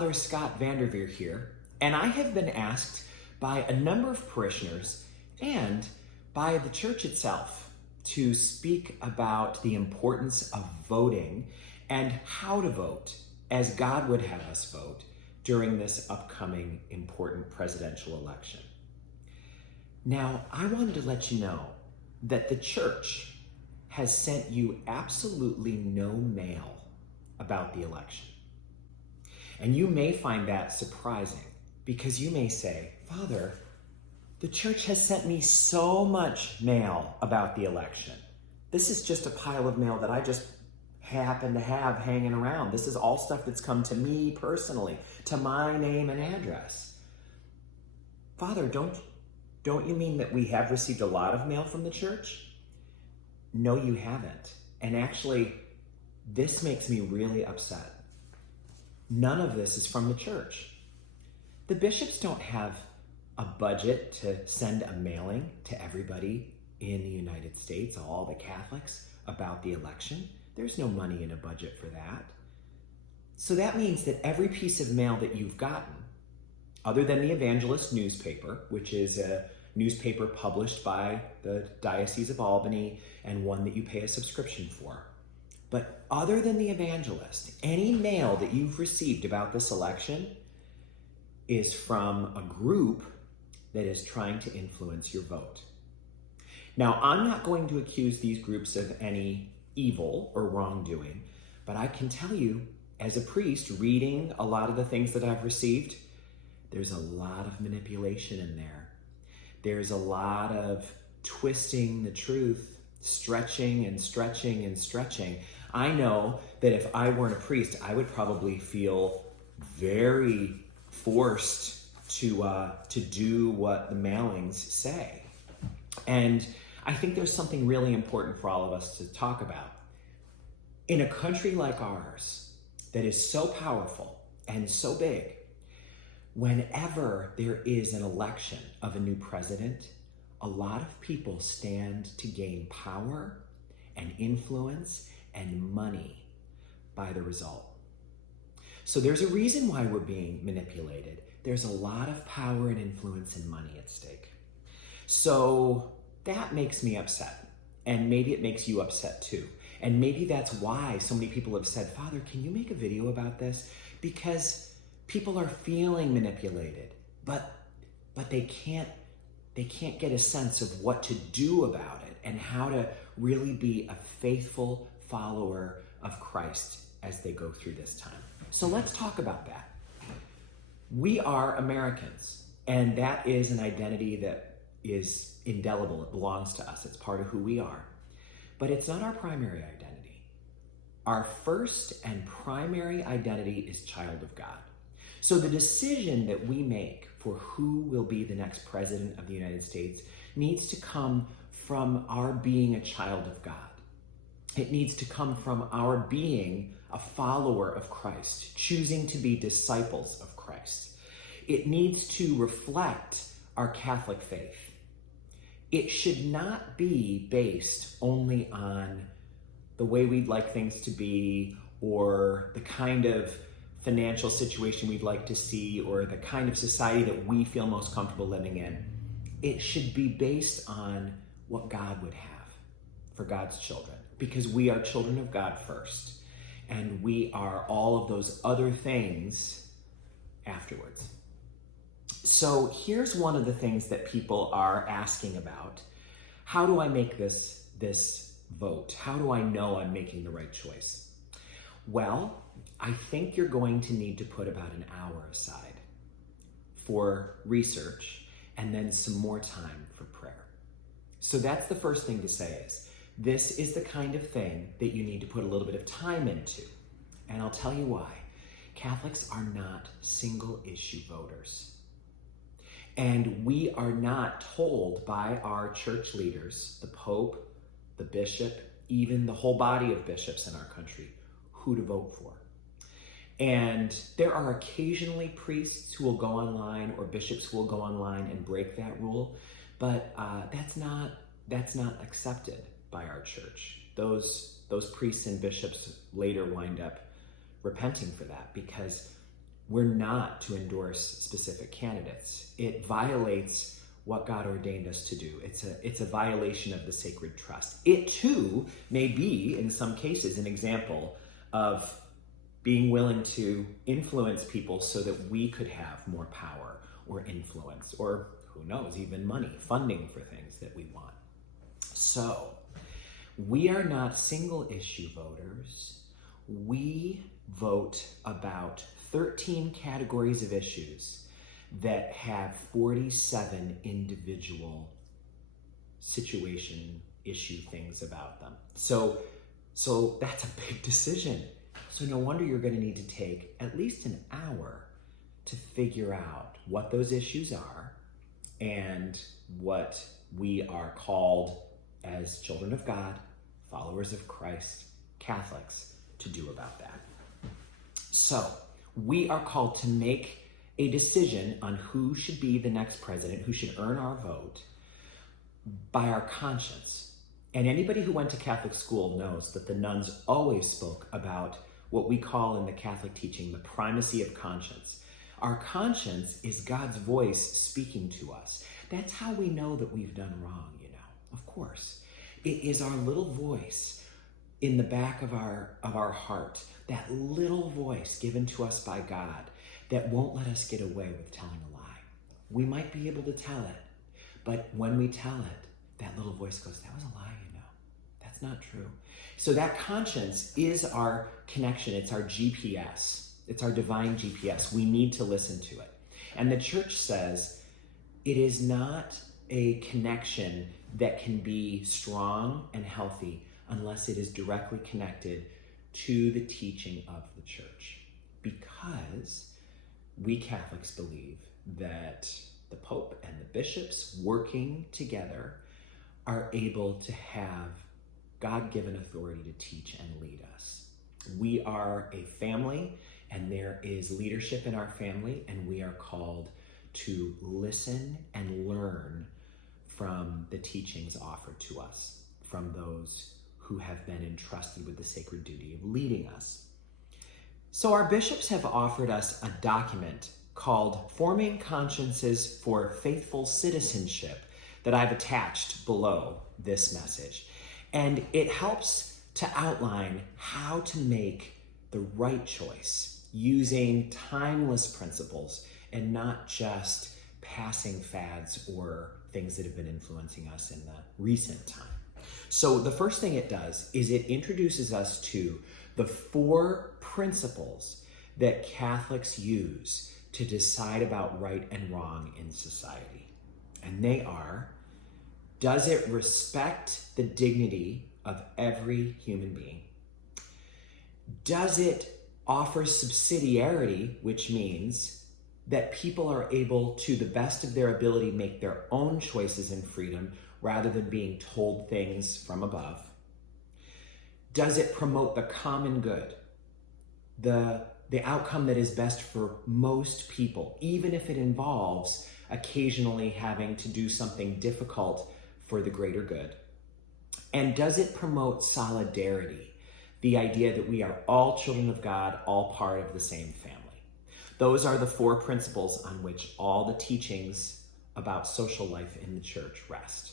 Father Scott Vanderveer here, and I have been asked by a number of parishioners and by the church itself to speak about the importance of voting and how to vote as God would have us vote during this upcoming important presidential election. Now, I wanted to let you know that the church has sent you absolutely no mail about the election. And you may find that surprising because you may say, Father, the church has sent me so much mail about the election. This is just a pile of mail that I just happen to have hanging around. This is all stuff that's come to me personally, to my name and address. Father, don't you mean that we have received a lot of mail from the church? No, you haven't. And actually, this makes me really upset. None of this is from the church. The bishops don't have a budget to send a mailing to everybody in the United States, all the Catholics, about the election. There's no money in a budget for that. So that means that every piece of mail that you've gotten, other than the Evangelist newspaper, which is a newspaper published by the Diocese of Albany and one that you pay a subscription for, but other than the Evangelist, any mail that you've received about this election is from a group that is trying to influence your vote. Now, I'm not going to accuse these groups of any evil or wrongdoing, but I can tell you, as a priest, reading a lot of the things that I've received, there's a lot of manipulation in there. There's a lot of twisting the truth, stretching and stretching and stretching. I know that if I weren't a priest, I would probably feel very forced to do what the mailings say. And I think there's something really important for all of us to talk about. In a country like ours that is so powerful and so big, whenever there is an election of a new president, a lot of people stand to gain power and influence and money by the result. So there's a reason why we're being manipulated. There's a lot of power and influence and money at stake. So that makes me upset. And maybe it makes you upset too. And maybe that's why so many people have said, Father, can you make a video about this? Because people are feeling manipulated, but they can't get a sense of what to do about it and how to really be a faithful follower of Christ as they go through this time. So let's talk about that. We are Americans, and that is an identity that is indelible. It belongs to us. It's part of who we are. But it's not our primary identity. Our first and primary identity is child of God. So the decision that we make for who will be the next president of the United States needs to come from our being a child of God. It needs to come from our being a follower of Christ, choosing to be disciples of Christ. It needs to reflect our Catholic faith. It should not be based only on the way we'd like things to be or the kind of financial situation we'd like to see or the kind of society that we feel most comfortable living in. It should be based on what God would have for God's children, because we are children of God first, and we are all of those other things afterwards. So here's one of the things that people are asking about. How do I make this vote? How do I know I'm making the right choice? Well, I think you're going to need to put about an hour aside for research and then some more time for prayer. So that's the first thing to say is, this is the kind of thing that you need to put a little bit of time into. And I'll tell you why. Catholics are not single issue voters. And we are not told by our church leaders, the Pope, the bishop, even the whole body of bishops in our country, who to vote for. And there are occasionally priests who will go online or bishops who will go online and break that rule, but that's not accepted by our church. Those priests and bishops later wind up repenting for that, because we're not to endorse specific candidates. It violates what God ordained us to do. It's a violation of the sacred trust. It too may be, in some cases, an example of being willing to influence people so that we could have more power or influence, or who knows, even money, funding for things that we want. So, we are not single issue voters. We vote about 13 categories of issues that have 47 individual situation, issue things about them. So that's a big decision. So no wonder you're going to need to take at least an hour to figure out what those issues are and what we are called as children of God, followers of Christ, Catholics, to do about that. So we are called to make a decision on who should be the next president, who should earn our vote, by our conscience. And anybody who went to Catholic school knows that the nuns always spoke about what we call in the Catholic teaching the primacy of conscience. Our conscience is God's voice speaking to us. That's how we know that we've done wrong, of course. It is our little voice in the back of our heart, that little voice given to us by God that won't let us get away with telling a lie. We might be able to tell it, but when we tell it, that little voice goes, that was a lie, That's not true. So that conscience is our connection. It's our GPS. It's our divine GPS. We need to listen to it. And the church says it is not a connection that can be strong and healthy unless it is directly connected to the teaching of the church. Because we Catholics believe that the Pope and the bishops working together are able to have God-given authority to teach and lead us. We are a family, and there is leadership in our family, and we are called to listen and learn from the teachings offered to us, from those who have been entrusted with the sacred duty of leading us. So our bishops have offered us a document called Forming Consciences for Faithful Citizenship that I've attached below this message. And it helps to outline how to make the right choice using timeless principles and not just passing fads or things that have been influencing us in the recent time. So the first thing it does is it introduces us to the 4 principles that Catholics use to decide about right and wrong in society. And they are: does it respect the dignity of every human being? Does it offer subsidiarity, which means that people are able to the best of their ability make their own choices in freedom rather than being told things from above? Does it promote the common good, the outcome that is best for most people, even if it involves occasionally having to do something difficult for the greater good? And does it promote solidarity, the idea that we are all children of God, all part of the same family? Those are the 4 principles on which all the teachings about social life in the church rest.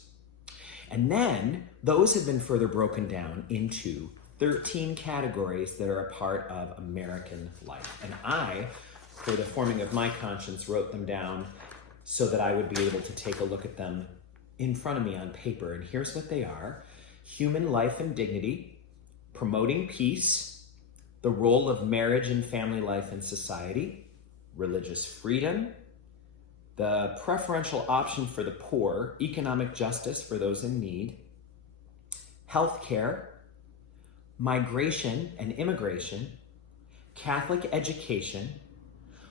And then those have been further broken down into 13 categories that are a part of American life. And I, for the forming of my conscience, wrote them down so that I would be able to take a look at them in front of me on paper. And here's what they are: human life and dignity, promoting peace, the role of marriage and family life in society, religious freedom, the preferential option for the poor, economic justice for those in need, healthcare, migration and immigration, Catholic education,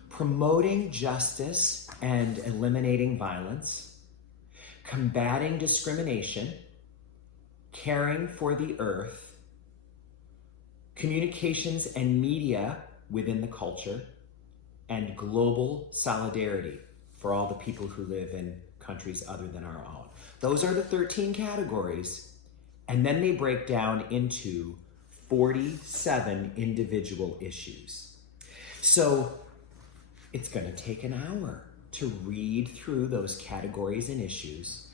promoting justice and eliminating violence, combating discrimination, caring for the earth, communications and media within the culture, and global solidarity for all the people who live in countries other than our own. Those are the 13 categories, and then they break down into 47 individual issues. So It's going to take an hour to read through those categories and issues,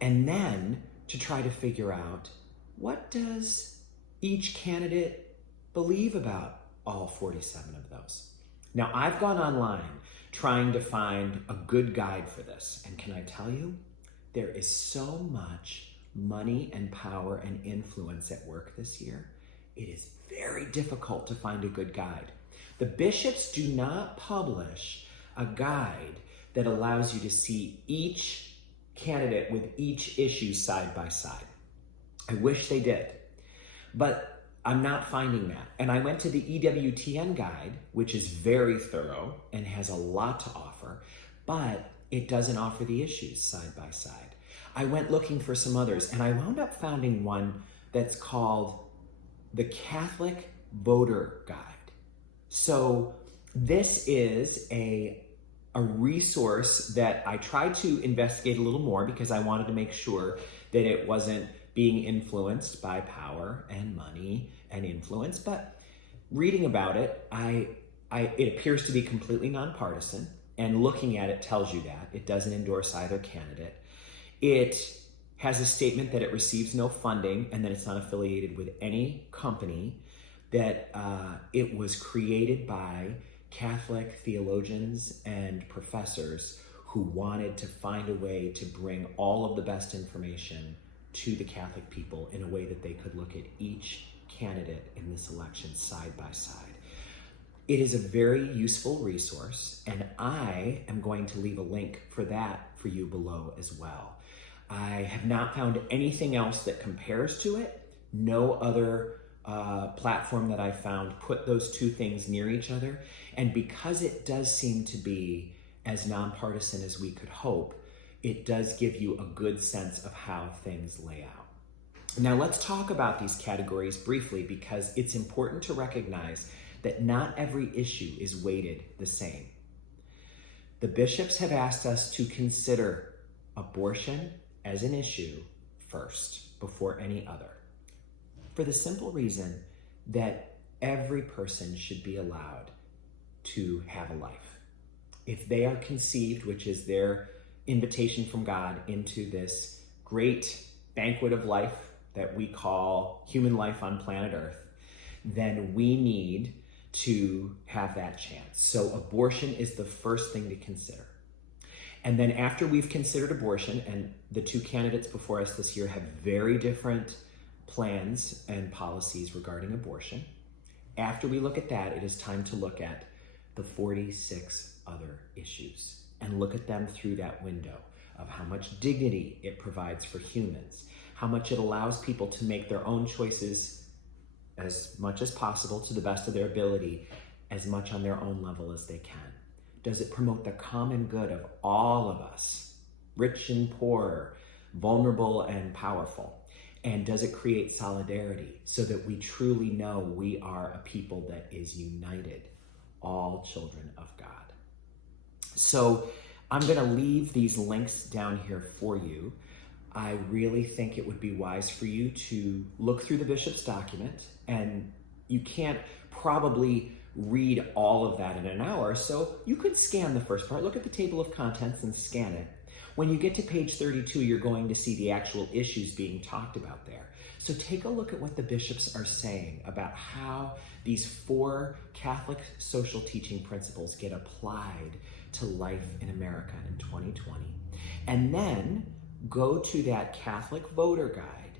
and then to try to figure out, what does each candidate believe about all 47 of those? Now, I've gone online trying to find a good guide for this, and can I tell you, there is so much money and power and influence at work this year. It is very difficult to find a good guide. The bishops do not publish a guide that allows you to see each candidate with each issue side by side. I wish they did, but I'm not finding that. And I went to the EWTN guide, which is very thorough and has a lot to offer, but it doesn't offer the issues side by side. I went looking for some others, and I wound up finding one that's called the Catholic Voter Guide. So this is a resource that I tried to investigate a little more because I wanted to make sure that it wasn't being influenced by power and money and influence. But reading about it, it appears to be completely nonpartisan, and looking at it tells you that. It doesn't endorse either candidate. It has a statement that it receives no funding and that it's not affiliated with any company, that it was created by Catholic theologians and professors who wanted to find a way to bring all of the best information to the Catholic people in a way that they could look at each candidate in this election side by side. It is a very useful resource, and I am going to leave a link for that for you below as well. I have not found anything else that compares to it. No other platform that I found put those two things near each other. And because it does seem to be as nonpartisan as we could hope, it does give you a good sense of how things lay out. Now let's talk about these categories briefly, because it's important to recognize that not every issue is weighted the same. The bishops have asked us to consider abortion as an issue first, before any other, for the simple reason that every person should be allowed to have a life. If they are conceived, which is their invitation from God into this great banquet of life that we call human life on planet Earth, then we need to have that chance. So abortion is the first thing to consider. And then after we've considered abortion, and the two candidates before us this year have very different plans and policies regarding abortion, after we look at that, it is time to look at the 46 other issues and look at them through that window of how much dignity it provides for humans, how much it allows people to make their own choices as much as possible to the best of their ability, as much on their own level as they can. Does it promote the common good of all of us, rich and poor, vulnerable and powerful? And does it create solidarity so that we truly know we are a people that is united, all children of God? So I'm going to leave these links down here for you. I really think it would be wise for you to look through the bishop's document, and you can't probably read all of that in an hour, so you could scan the first part, look at the table of contents and scan it. When you get to page 32, you're going to see the actual issues being talked about there. So take a look at what the bishops are saying about how these 4 Catholic social teaching principles get applied to life in America in 2020. And then go to that Catholic voter guide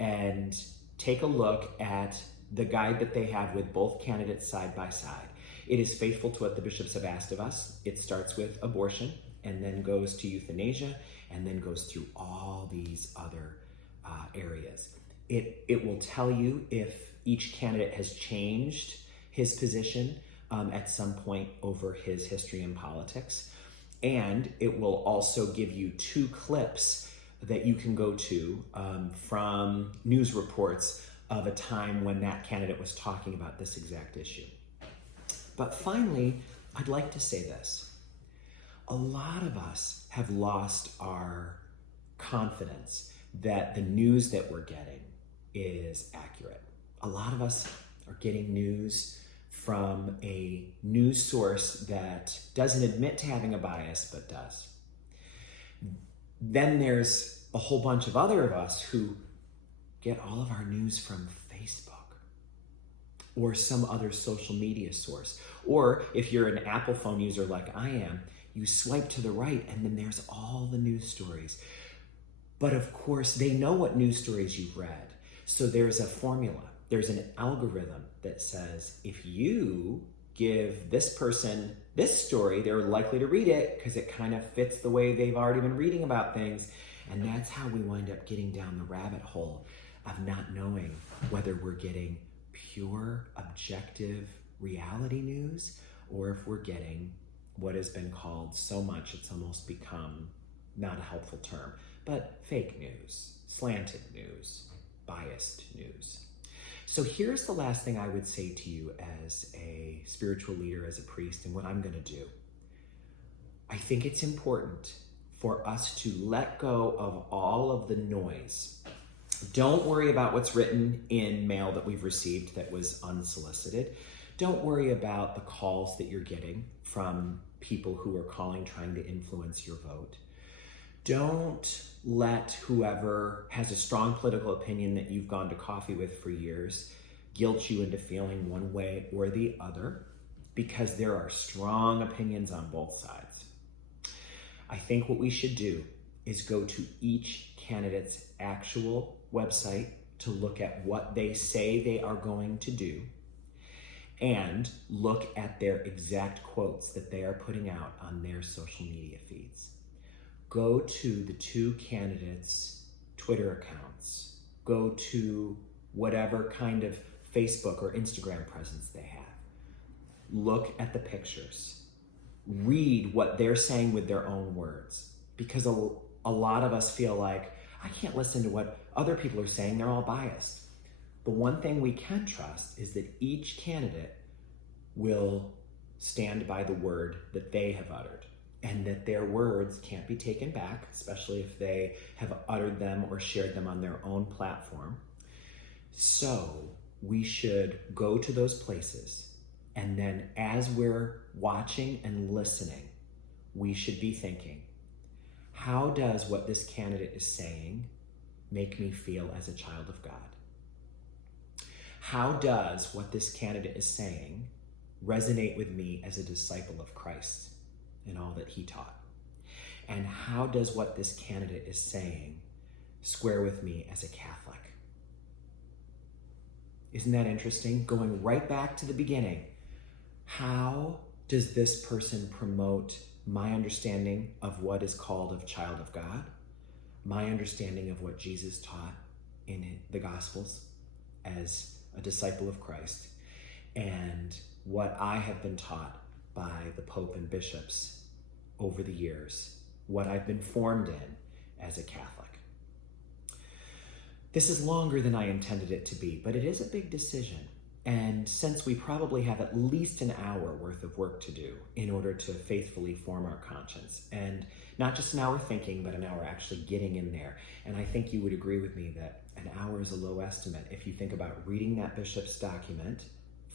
and take a look at the guide that they have with both candidates side by side. It is faithful to what the bishops have asked of us. It starts with abortion and then goes to euthanasia and then goes through all these other areas. It will tell you if each candidate has changed his position at some point over his history in politics. And it will also give you 2 clips that you can go to from news reports of a time when that candidate was talking about this exact issue. But finally, I'd like to say this. A lot of us have lost our confidence that the news that we're getting is accurate. A lot of us are getting news from a news source that doesn't admit to having a bias but does. Then there's a whole bunch of other of us who get all of our news from Facebook or some other social media source. Or if you're an Apple phone user like I am, you swipe to the right and then there's all the news stories. But of course, they know what news stories you've read. So there's a formula, there's an algorithm that says if you give this person this story, they're likely to read it because it kind of fits the way they've already been reading about things. And that's how we wind up getting down the rabbit hole of not knowing whether we're getting pure, objective reality news or if we're getting what has been called so much it's almost become not a helpful term, but fake news, slanted news, biased news. So here's the last thing I would say to you as a spiritual leader, as a priest, and what I'm going to do. I think it's important for us to let go of all of the noise. Don't worry about what's written in mail that we've received that was unsolicited. Don't worry about the calls that you're getting from people who are calling trying to influence your vote. Don't let whoever has a strong political opinion that you've gone to coffee with for years guilt you into feeling one way or the other, because there are strong opinions on both sides. I think what we should do is go to each candidate's actual website to look at what they say they are going to do and look at their exact quotes that they are putting out on their social media feeds. Go to the two candidates' Twitter accounts. Go to whatever kind of Facebook or Instagram presence they have. Look at the pictures. Read what they're saying with their own words. Because a lot of us feel like, I can't listen to what other people are saying, they're all biased. The one thing we can trust is that each candidate will stand by the word that they have uttered, and that their words can't be taken back, especially if they have uttered them or shared them on their own platform. So we should go to those places, and then as we're watching and listening, we should be thinking, how does what this candidate is saying make me feel as a child of God? How does what this candidate is saying resonate with me as a disciple of Christ and all that he taught? And how does what this candidate is saying square with me as a Catholic? Isn't that interesting? Going right back to the beginning. How does this person promote my understanding of what is called a child of God, my understanding of what Jesus taught in the Gospels as a disciple of Christ, and what I have been taught by the Pope and bishops over the years, what I've been formed in as a Catholic? This is longer than I intended it to be, but it is a big decision. And since we probably have at least an hour worth of work to do in order to faithfully form our conscience, and not just an hour thinking, but an hour actually getting in there. And I think you would agree with me that an hour is a low estimate if you think about reading that bishop's document,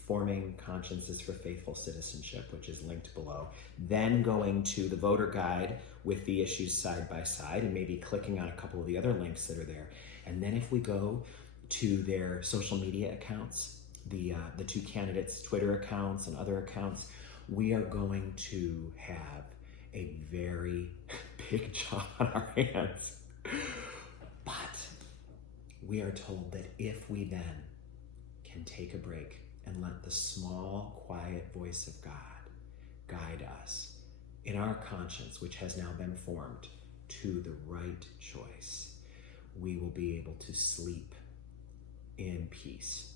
Forming Consciences for Faithful Citizenship, which is linked below, then going to the voter guide with the issues side by side, and maybe clicking on a couple of the other links that are there. And then if we go to their social media accounts, the two candidates' Twitter accounts and other accounts, we are going to have a very big job on our hands. But we are told that if we then can take a break and let the small, quiet voice of God guide us in our conscience, which has now been formed, to the right choice, we will be able to sleep in peace.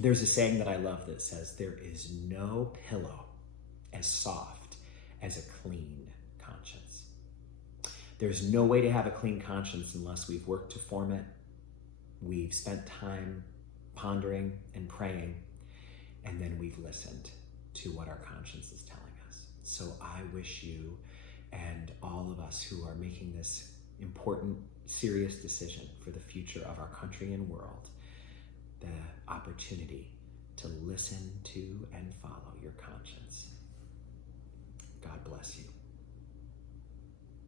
There's a saying that I love that says, there is no pillow as soft as a clean conscience. There's no way to have a clean conscience unless we've worked to form it, we've spent time pondering and praying, and then we've listened to what our conscience is telling us. So I wish you and all of us who are making this important, serious decision for the future of our country and world the opportunity to listen to and follow your conscience.